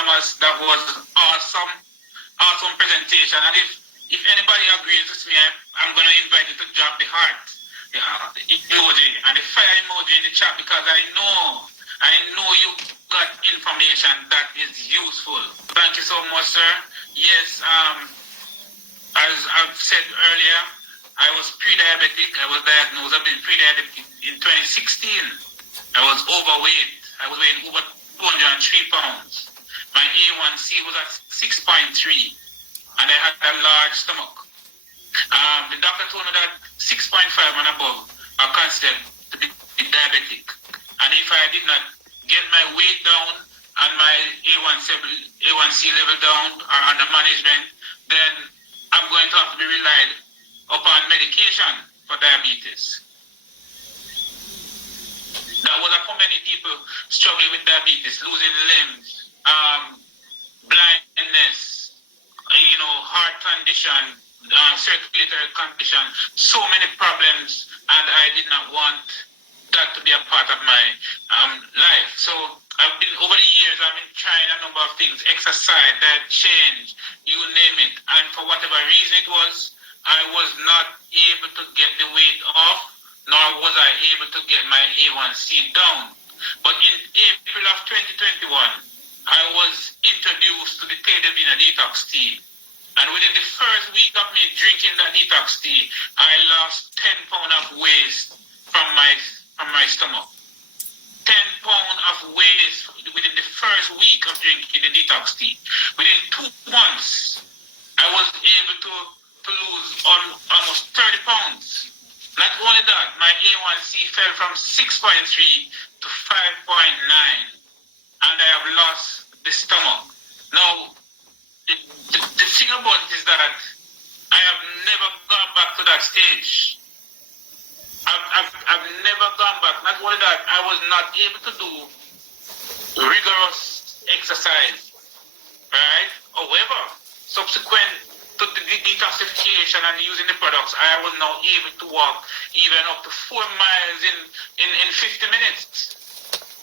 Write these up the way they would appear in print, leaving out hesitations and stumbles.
Thomas. That was awesome. Awesome presentation. And if anybody agrees with me, I'm going to invite you to drop the heart emoji and the fire emoji in the chat, because I know you got information that is useful. Thank you so much, sir. Yes, as I've said earlier, I was pre-diabetic. I was diagnosed. I've been pre-diabetic in 2016. I was overweight. I was weighing over 203 pounds. My A1C was at 6.3, and I had a large stomach. The doctor told me that 6.5 and above are considered to be diabetic. And if I did not get my weight down and my A1C level down or under management, then I'm going to have to be relied upon medication for diabetes. That was for many people struggling with diabetes, losing limbs, blindness, heart condition, circulatory condition, so many problems, and I did not want that to be a part of my life. So I've been, over the years, I've been trying a number of things, exercise, diet change, you name it, and for whatever reason it was, I was not able to get the weight off, nor was I able to get my A1C down. But in April of 2021, I was introduced to the Vida Divina detox tea. And within the first week of me drinking that detox tea, I lost 10 pounds of waste from my stomach. 10 pounds of waste within the first week of drinking the detox tea. Within 2 months, I was able to lose almost 30 pounds. Not only that, my A1C fell from 6.3 to 5.9, and I have lost the stomach. Now, the thing about it is that I have never gone back to that stage. I've never gone back. Not only that, I was not able to do rigorous exercise, right? However, subsequent to the detoxification and using the products, I was now able to walk even up to 4 miles in 50 minutes.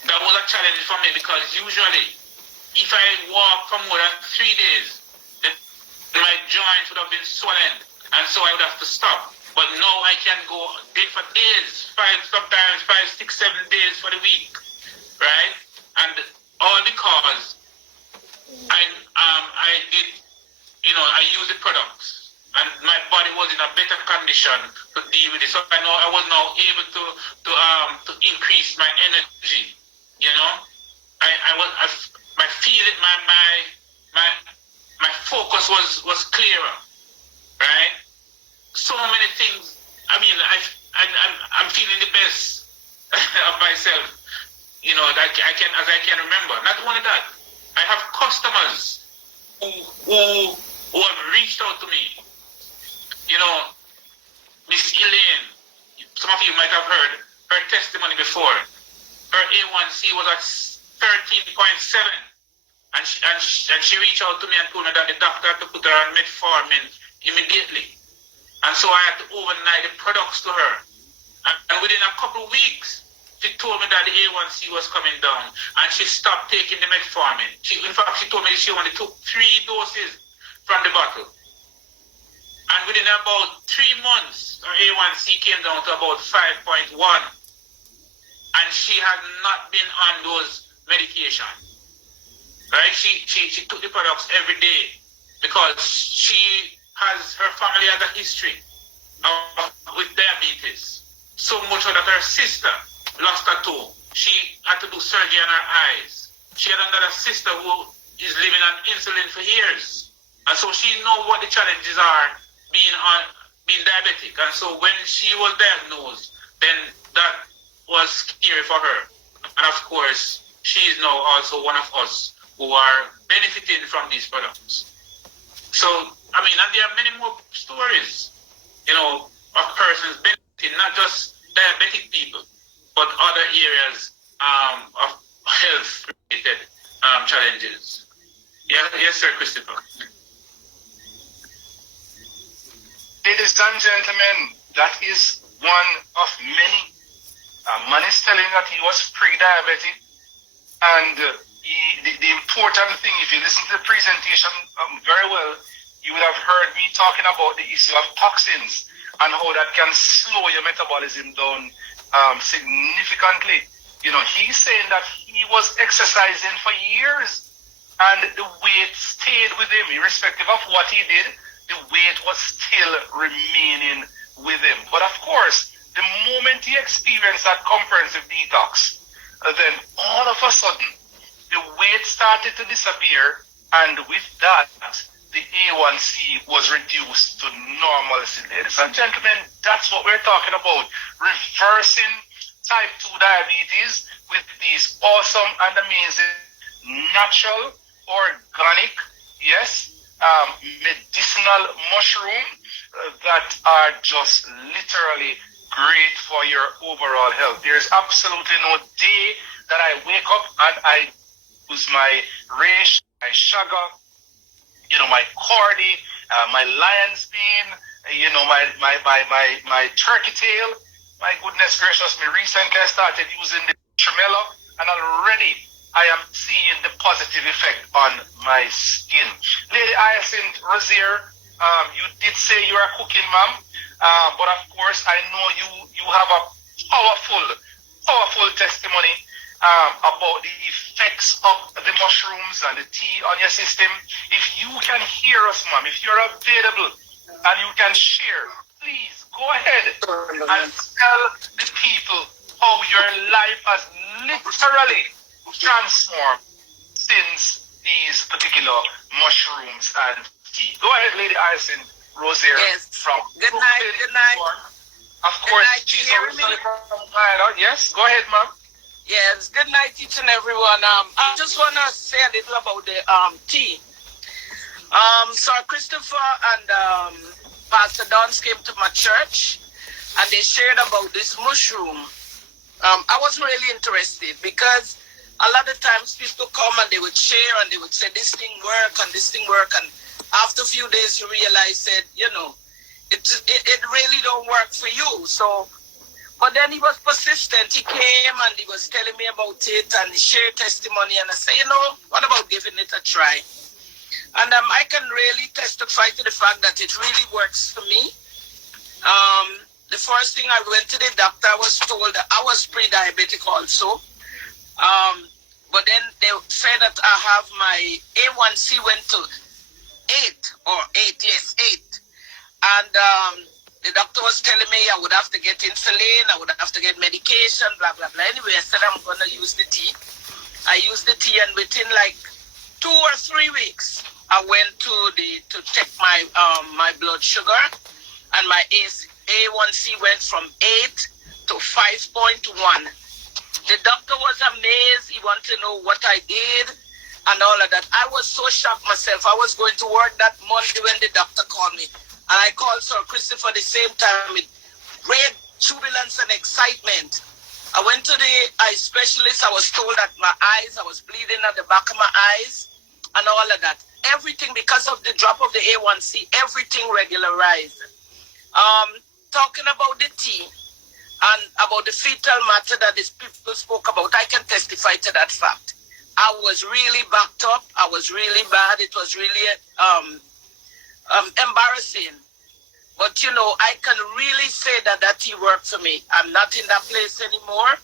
That was a challenge for me, because usually, if I walk for more than 3 days, then my joints would have been swollen, and so I would have to stop. But now I can go for days, sometimes 5, 6, 7 days for the week, right? And all because I did, I used the products, and my body was in a better condition to deal with it. So I know I was now able to increase my energy. My feeling, my focus was clearer, right? So many things. I mean, I'm feeling the best of myself, that I can remember. Not only that, I have customers who have reached out to me. Miss Elaine, some of you might have heard her testimony before. Her A1C was at 13.7, and she reached out to me and told me that the doctor had to put her on metformin immediately. And so I had to overnight the products to her. And within a couple of weeks, she told me that the A1C was coming down, and she stopped taking the metformin. In fact, she told me she only took 3 doses from the bottle. And within about 3 months, her A1C came down to about 5.1. And she has not been on those medications. Right? She took the products every day, because her family has a history with diabetes. So much so that her sister lost her toe. She had to do surgery on her eyes. She had another sister who is living on insulin for years. And so she knows what the challenges are being diabetic. And so when she was diagnosed, then that was scary for her. And of course, she is now also one of us who are benefiting from these products. So, I mean, and there are many more stories, of persons benefiting, not just diabetic people, but other areas of health-related challenges. Yes, sir, Christopher. Ladies and gentlemen, that is one of many. Man is telling that he was pre-diabetic, and the important thing, if you listen to the presentation very well, you would have heard me talking about the issue of toxins and how that can slow your metabolism down significantly. You know, he's saying that he was exercising for years and the weight stayed with him, irrespective of what he did. The weight was still remaining with him. But of course, the moment he experienced that comprehensive detox, then all of a sudden, the weight started to disappear, and with that, the A1C was reduced to normalcy. Ladies and gentlemen, that's what we're talking about. Reversing type 2 diabetes with these awesome and amazing natural, organic, yes, medicinal mushroom that are just literally great for your overall health. There's absolutely no day that I wake up and I use my reishi, my sugar, you know, my cordy, my lion's bean, you know, my turkey tail. My goodness gracious me, recently I started using the tremolo, and already I am seeing the positive effect on my skin. Lady Hyacinth Rozier, you did say you're a cooking mom, but of course I know you have a powerful testimony about the effects of the mushrooms and the tea on your system. If you can hear us, mom, if you're available and you can share, please go ahead and tell the people how your life has literally transformed since these particular mushrooms and tea. Go ahead, Lady Hyacinth Rozier. Yes. From good night. Of course, night, she's hearing me? from Canada. Yes, go ahead, ma'am. Yes, good night, each and everyone. I just want to say a little about the tea. Sir Christopher and Pastor Dons came to my church and they shared about this mushroom. I was really interested because a lot of times people come and they would share and they would say this thing work and this thing work, and after a few days you realize that, you know, it really don't work for you. So, but then he was persistent. He came and he was telling me about it and he shared testimony, and I said, you know, what about giving it a try? And I can really testify to the fact that it really works for me. The first thing I went to the doctor, I was told that I was pre-diabetic also. But then they said that I have my A1C went to 8. And the doctor was telling me I would have to get insulin, I would have to get medication, blah, blah, blah. Anyway, I said I'm going to use the tea. I used the tea, and within like 2 or 3 weeks, I went to check my my blood sugar, and my A1C went from 8 to 5.1. The doctor was amazed. He wanted to know what I did and all of that. I was so shocked myself. I was going to work that Monday when the doctor called me. And I called Sir Christopher the same time with great jubilance and excitement. I went to the eye specialist. I was told that my eyes, I was bleeding at the back of my eyes and all of that. Everything, because of the drop of the A1C, everything regularized. Talking about the tea and about the fetal matter that these people spoke about, I can testify to that fact. I was really backed up. I was really bad. It was really embarrassing. But, you know, I can really say that that tea worked for me. I'm not in that place anymore.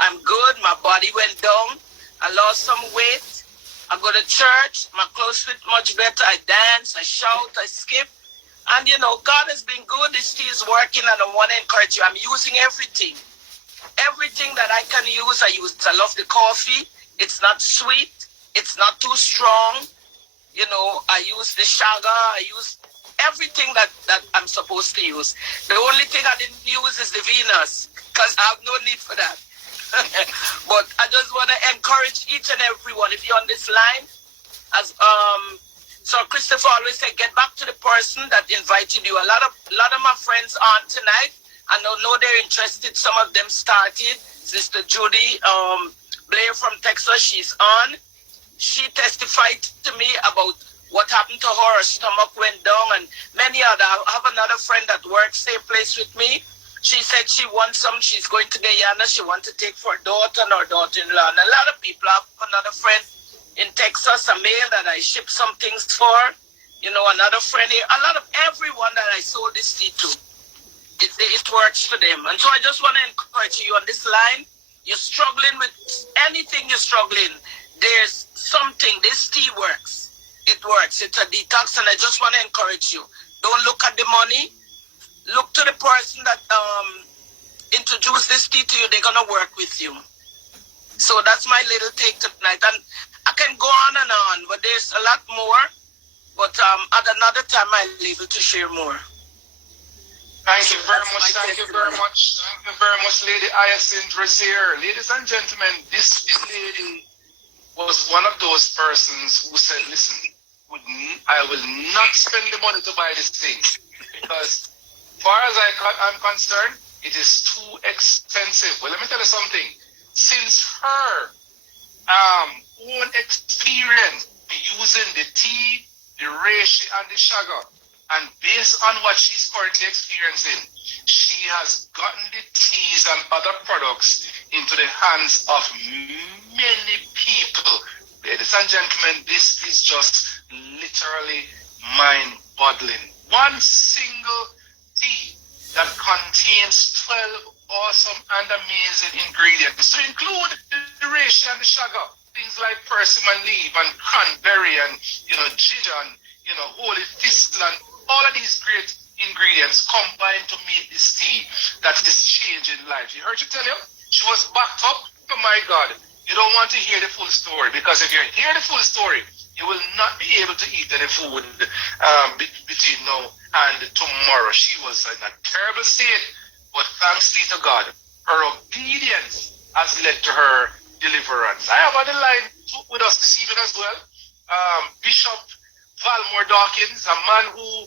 I'm good. My body went down. I lost some weight. I go to church. My clothes fit much better. I dance. I shout. I skip. And, you know, God has been good. This tea is working, and I want to encourage you. I'm using everything. Everything that I can use, I use. I love the coffee. It's not sweet. It's not too strong. You know, I use the sugar. I use everything that I'm supposed to use. The only thing I didn't use is the Venus, because I have no need for that. But I just want to encourage each and everyone, if you're on this line, as so Christopher always said, get back to the person that invited you. A lot of my friends aren't tonight. I know they're interested. Some of them started. Sister Judy Blair from Texas, she's on. She testified to me about what happened to her. Her stomach went down, and many other. I have another friend that works same place with me, She said she wants some. She's going to Guyana. She wants to take for her daughter and her daughter-in-law. And a lot of people. I have another friend in Texas, a male that I ship some things for. You know, another friend here. A lot of everyone that I sold this tea to, it works for them. And so I just want to encourage you on this line. You're struggling with anything you're struggling. There's something. This tea works. It works. It's a detox, and I just want to encourage you. Don't look at the money. Look to the person that introduced this tea to you. They're going to work with you. So that's my little take tonight. And I can go on and on, but there's a lot more. But at another time, I'll be able to share more. Thank you very much. Thank you very much. Thank you very much, Lady Hyacinth Brazier. Ladies and gentlemen, this lady was one of those persons who said, listen, I will not spend the money to buy this thing because as far as I'm concerned, it is too expensive. Well, let me tell you something. Since her own experience using the tea, the reishi, and the shaga, and based on what she's currently experiencing, she has gotten the teas and other products into the hands of many people. Ladies and gentlemen, this is just literally mind-boggling. One single tea that contains 12 awesome and amazing ingredients, to include the reishi and the shaga, things like persimmon leaf and cranberry and ginger and holy thistle and all of these great ingredients combined to make this tea that is changing life. You heard you tell you? She was backed up. Oh my God. You don't want to hear the full story, because if you hear the full story, you will not be able to eat any food between now and tomorrow. She was in a terrible state, but thanks be to God, her obedience has led to her deliverance. I have on the line with us this evening as well, Bishop Valmore Dawkins, a man who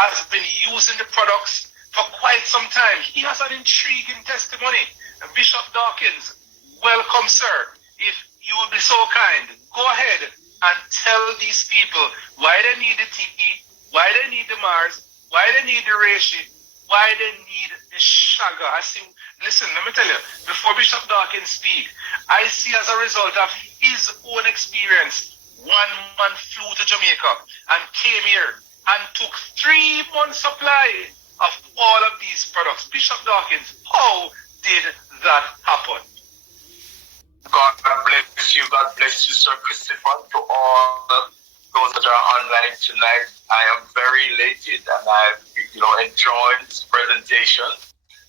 has been using the products for quite some time. He has an intriguing testimony. Bishop Dawkins, welcome, sir. If you would be so kind, go ahead and tell these people why they need the tea, why they need the Mars, why they need the reishi, why they need the shaga. Listen, let me tell you, before Bishop Dawkins speak, I see as a result of his own experience, one man flew to Jamaica and came here and took 3 months supply of all of these products. Bishop Dawkins, how did that happen? God bless you. God bless you, Sir Christopher. To all those that are online tonight, I am very elated and I've enjoyed this presentation.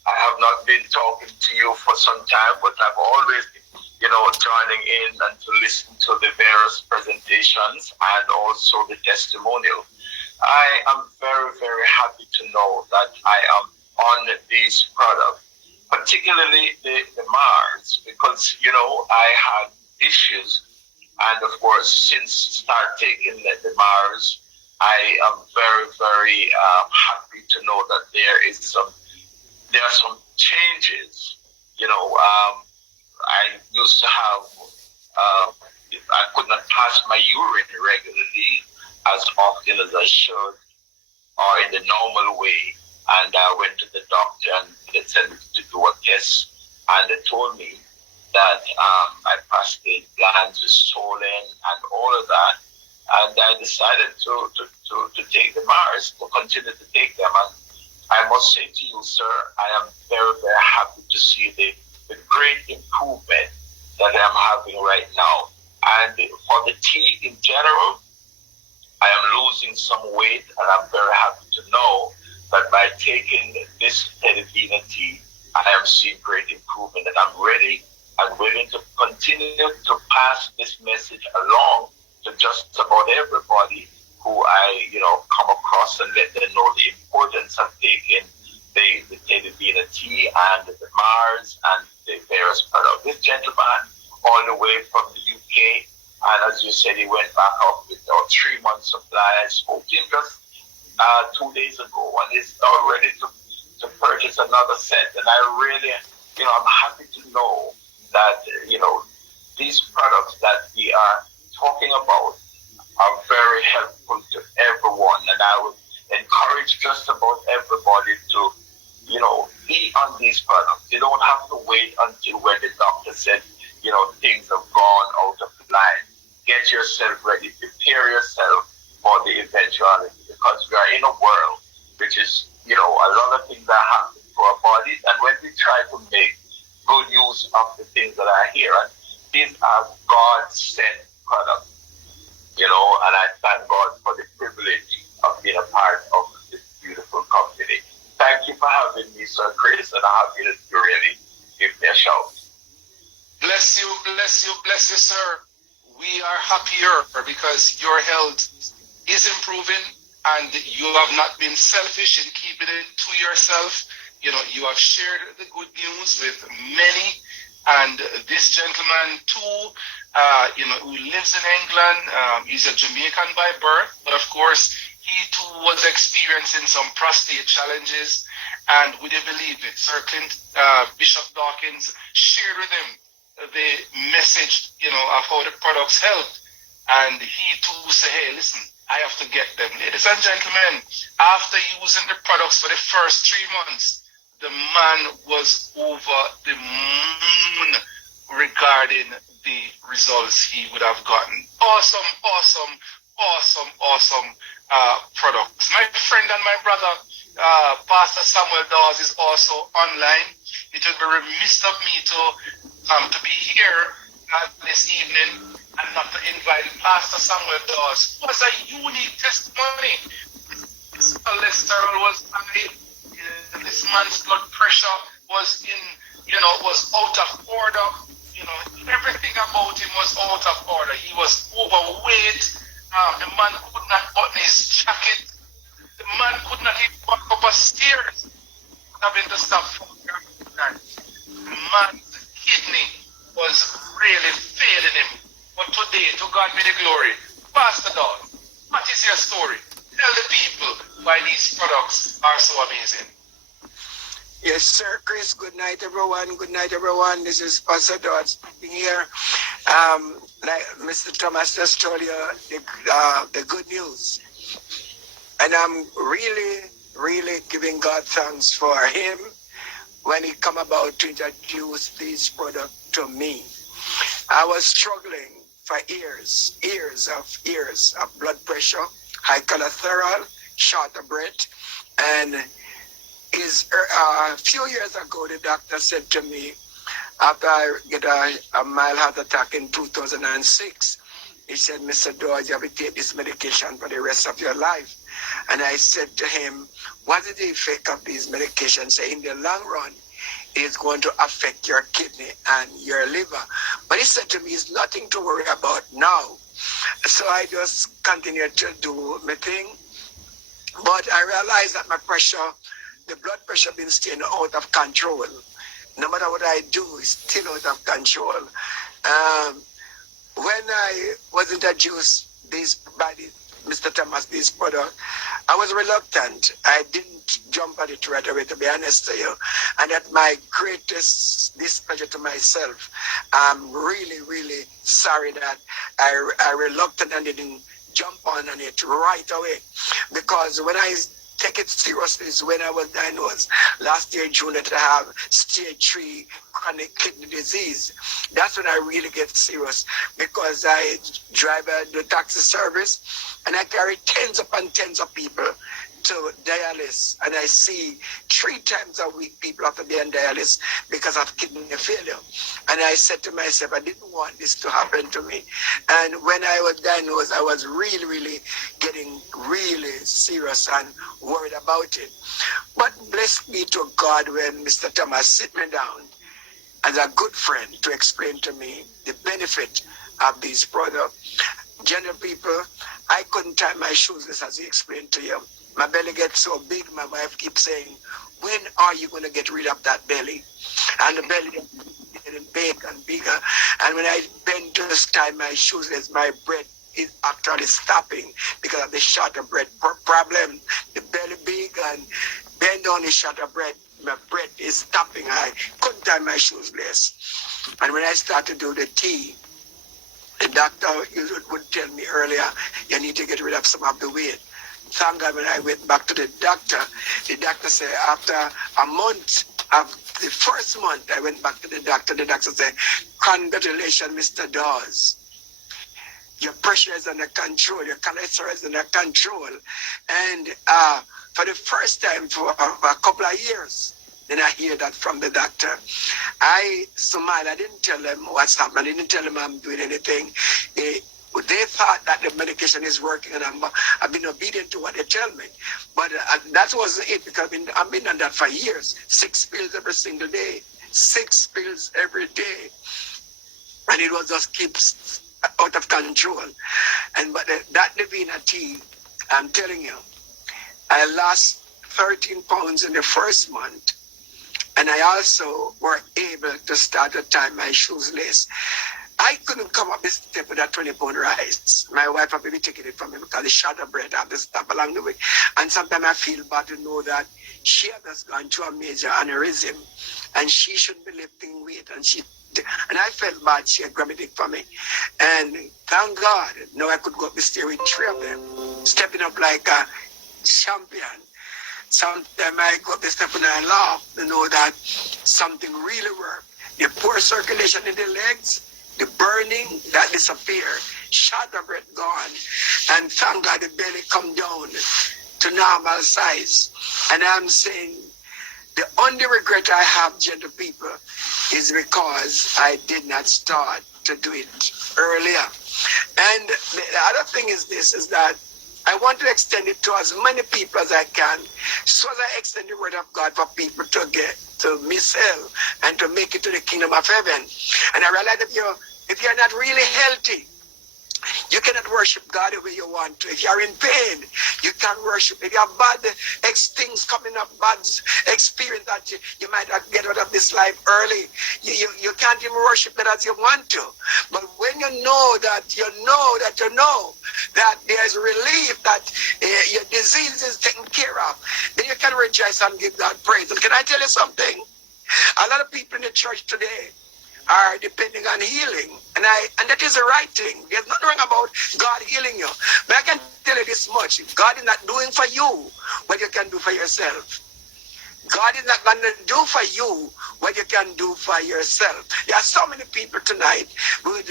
I have not been talking to you for some time, but I've always been joining in and to listen to the various presentations and also the testimonial. I am very, very happy to know that I am on these products, particularly the Mars, because, I had issues. And of course, since start taking the Mars, I am very, very happy to know that there are some changes. I used to have, I could not pass my urine regularly as often as I should, or in the normal way. And I went to the doctor and they said to do a test, and they told me that my prostate glands were swollen and all of that. And I decided to take the Mars, to continue to take them. And I must say to you, sir, I am very, very happy to see the great improvement that I'm having right now. And for the tea in general, I am losing some weight, and I'm very happy to know that by taking this Vida Divina tea, I am seeing great improvement, and I'm ready and willing to continue to pass this message along to just about everybody who I, come across, and let them know the importance of taking the Vida Divina tea and the Mars and the various products. This gentleman, all the way from the UK, and as you said, he went back up with our 3 months supply. I spoke to him just 2 days ago, and he's now ready to purchase another set. And I really, I'm happy to know that, these products that we are talking about are very helpful to everyone. And I would encourage just about everybody to, eat on these products. You don't have to wait until when the doctor said, things have gone out of line. Get yourself ready. Prepare yourself for the eventuality, because we are in a world which is, a lot of things that happen to our bodies. And when we try to make good use of the things that are here, and these are God-sent products, and I thank God for the privilege of being a part of this beautiful company. Thank you for having me, Sir Chris, and I'm happy that you really give me a shout. Bless you, sir. We are happier because your health is improving and you have not been selfish in keeping it to yourself. You have shared the good news with many, and this gentleman too, who lives in England, he's a Jamaican by birth, but of course he too was experiencing some prostate challenges, and would you believe it, Sir Clint, Bishop Dawkins shared with him the message, of how the products helped, and he too said, hey, listen, I have to get them. Ladies and gentlemen, after using the products for the first 3 months, the man was over the moon regarding the results he would have gotten. Awesome products. My friend and my brother, Pastor Samuel Dawes, is also online. It would be remiss of me to be here this evening and not to invite Pastor Samuel Dawes. It was a unique testimony. His cholesterol was high. This man's blood pressure was was out of order. Everything about him was out of order. He was overweight. The man could not button his jacket. The man could not even walk up a stairs. Having to stop for that. The man's kidney was really failing him. But today, to God be the glory. Pastor Dawes, what is your story? Tell the people why these products are so amazing. Yes, Sir Chris. Good night, everyone. Good night, everyone. This is Pastor Dawes speaking here. Like Mr. Thomas just told you the good news. And I'm really giving God thanks for him when he come about to introduce this product to me. I was struggling for years of blood pressure, high cholesterol, short of breath, and a few years ago the doctor said to me, after I get a mild heart attack in 2006, he said, Mr. Dawes, you have to take this medication for the rest of your life. And I said to him, what is the effect of these medications? So in the long run, it's going to affect your kidney and your liver. But he said to me, it's nothing to worry about now. So I just continued to do my thing. But I realized that the blood pressure been staying out of control. No matter what I do, it's still out of control. When I was introduced by Mr. Thomas, this product, I was reluctant. I didn't jump at it right away, to be honest to you. And at my greatest displeasure to myself, I'm really sorry that I reluctant and didn't jump on it right away. Because when I take it seriously is when I was diagnosed last year, June, that I have stage 3 chronic kidney disease. That's when I really get serious, because I drive the taxi service and I carry tens upon tens of people to dialysis, and I see 3 times a week people have to be on dialysis because of kidney failure. And I said to myself, I didn't want this to happen to me. And when I was diagnosed, I was really getting really serious and worried about it. But blessed be to God when Mr. Thomas sit me down as a good friend to explain to me the benefit of these products. General people, I couldn't tie my shoes as he explained to you. My belly gets so big, my wife keeps saying, when are you going to get rid of that belly? And the belly is getting big and bigger. And when I bend to tie my shoes, my breath is actually stopping because of the shorter breath problem. The belly big and bend on the shorter breath, my breath is stopping. I couldn't tie my shoes less. And when I start to do the tea, the doctor would tell me earlier, you need to get rid of some of the weight. thank God when I went back to the doctor said after a month of the first month I went back to the doctor said, congratulations, Mr. Dawes. Your pressure is under control, your cholesterol is under control. And for the first time for a couple of years, then I hear that from the doctor. I smiled. I didn't tell them what's happening. I didn't tell them I'm doing anything. They thought that the medication is working, and I've been obedient to what they tell me. But that wasn't it, because I've been on that for years. 6 pills every single day. 6 pills every day. And it was just keeps out of control. But that Divina tea, I'm telling you, I lost 13 pounds in the first month. And I also were able to start to tie my shoes lace. I couldn't come up this step with that 20-pound rice. My wife had been taking it from me because the short of bread I have to stop along the way. And sometimes I feel bad to know that she has just gone through a major aneurysm and she shouldn't be lifting weight. And I felt bad. She had grabbed it for me. And thank God, now I could go up the stair with 3 of them, stepping up like a champion. Sometimes I go up the step and I laugh to know that something really worked. The poor circulation in the legs, the burning, that disappeared. Short of breath gone. And thank God the belly come down to normal size. And I'm saying, the only regret I have, gentle people, is because I did not start to do it earlier. And the other thing is this, is that I want to extend it to as many people as I can, so as I extend the word of God for people to get to miss hell and to make it to the kingdom of heaven. And I realize if you're not really healthy, you cannot worship God the way you want to. If you're in pain, you can't worship. If you have bad things coming up, bad experience that you might not get out of this life early, you can't even worship it as you want to. But when you know that there's relief, that your disease is taken care of, then you can rejoice and give God praise. And can I tell you something? A lot of people in the church today are depending on healing. And that is the right thing. There's nothing wrong about God healing you. But I can tell you this much. God is not doing for you what you can do for yourself. God is not going to do for you what you can do for yourself. There are so many people tonight who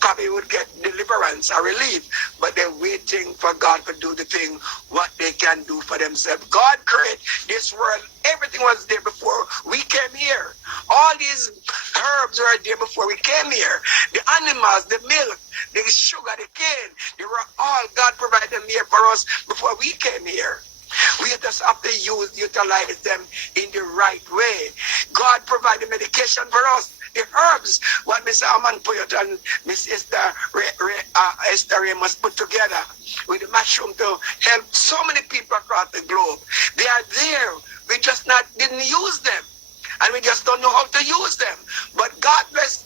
probably would get deliverance or relief, but they're waiting for God to do the thing what they can do for themselves. God created this world. Everything was there before we came here. All these herbs were there before we came here. The animals, the milk, the sugar, the cane, they were all, God provided them here for us before we came here. We just have to utilize them in the right way. God provided medication for us. The herbs, what Mr. Aman Poyot and Miss Esther Ramos put together with the mushroom to help so many people across the globe. They are there. We just didn't use them. And we just don't know how to use them. But God bless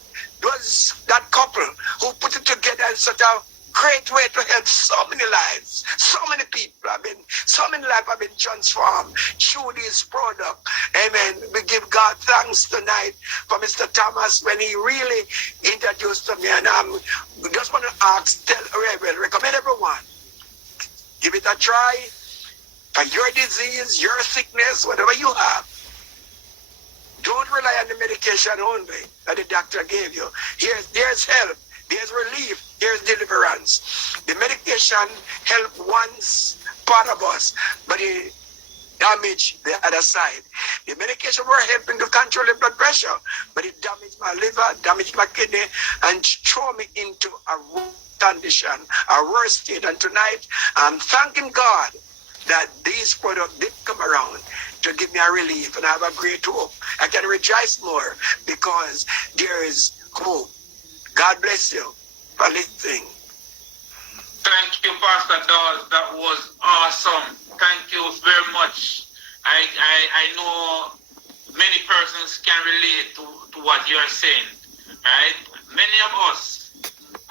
that couple who put it together in such a great way to help so many lives. So many people have been transformed through this product. Amen. We give God thanks tonight for Mr. Thomas when he really introduced to me. And I just want to recommend everyone, give it a try for your disease, your sickness, whatever you have. Don't rely on the medication only that the doctor gave you. There's help. There's relief. There's deliverance. The medication helped one part of us, but it damaged the other side. The medication were helping to control the blood pressure, but it damaged my liver, damaged my kidney, and threw me into a condition, a worse state. And tonight, I'm thanking God that these products did come around to give me a relief, and I have a great hope. I can rejoice more because there is hope. God bless you for listening. Thank you, Pastor Dawes. That was awesome. Thank you very much. I know many persons can relate to what you are saying, right? Many of us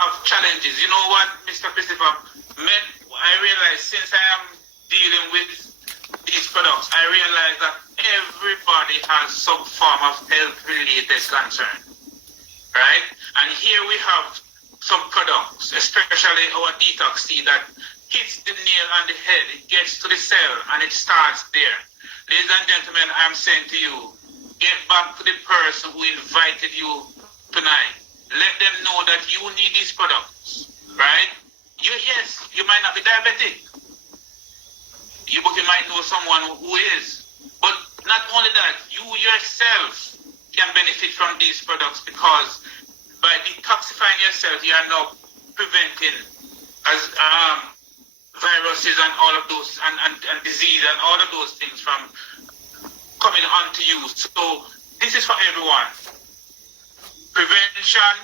have challenges. You know what, Mr. Christopher? I realize since I am dealing with these products, I realize that everybody has some form of health-related concern. Right? And here we have some products, especially our detox tea, that hits the nail on the head. It gets to the cell and it starts there. Ladies and gentlemen, I'm saying to you, get back to the person who invited you tonight. Let them know that you need these products, right? Yes, you might not be diabetic, but you might know someone who is. But not only that, you yourself can benefit from these products, because by detoxifying yourself, you are now preventing as viruses and all of those and disease and all of those things from coming onto you. So this is for everyone. Prevention,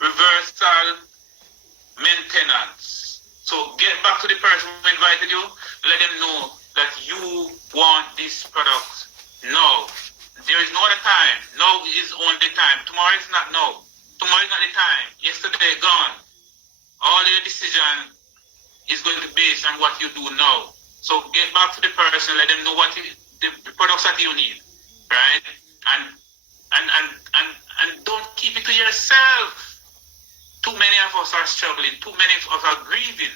reversal, maintenance. So get back to the person who invited you. Let them know that you want these products now. There is no other time. Now is only time. Tomorrow is not now. Tomorrow is not the time. Yesterday gone. All your decision is going to be based on what you do now. So get back to the person. Let them know what the products that you need, right? And don't keep it to yourself. Too many of us are struggling. Too many of us are grieving.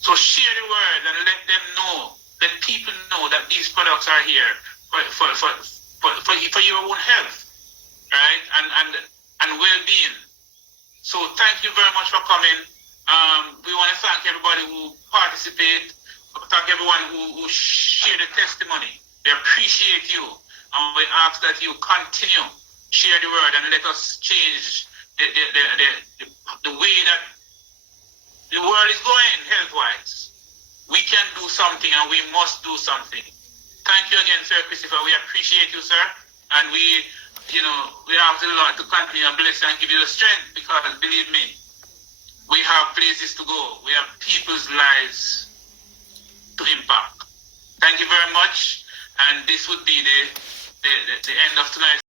So share the word and let them know, let people know that these products are here for your own health, right? And well-being. So thank you very much for coming. We want to thank everybody who participated. Thank everyone who shared the testimony. We appreciate you. And we ask that you continue, share the word, and let us change the way that the world is going health-wise. We can do something, and we must do something. Thank you again, Sir Christopher. We appreciate you, sir. And we ask the Lord to continue and bless you and give you the strength, because believe me, we have places to go. We have people's lives to impact. Thank you very much. And this would be the end of tonight's